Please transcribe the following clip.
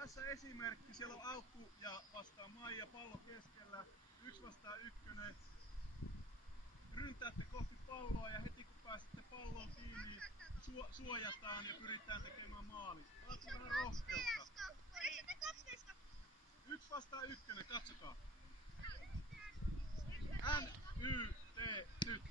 Tässä esimerkki, siellä on Aukku ja vastaa Maija, pallo keskellä, 1 vastaan 1. Ryntäätte kohti palloa ja heti kun pääsette palloon kiinni, suojataan ja pyritään tekemään maali. Vaatii vähän rohkeutta. 1 vastaan 1, katsokaa. NYT, nyt.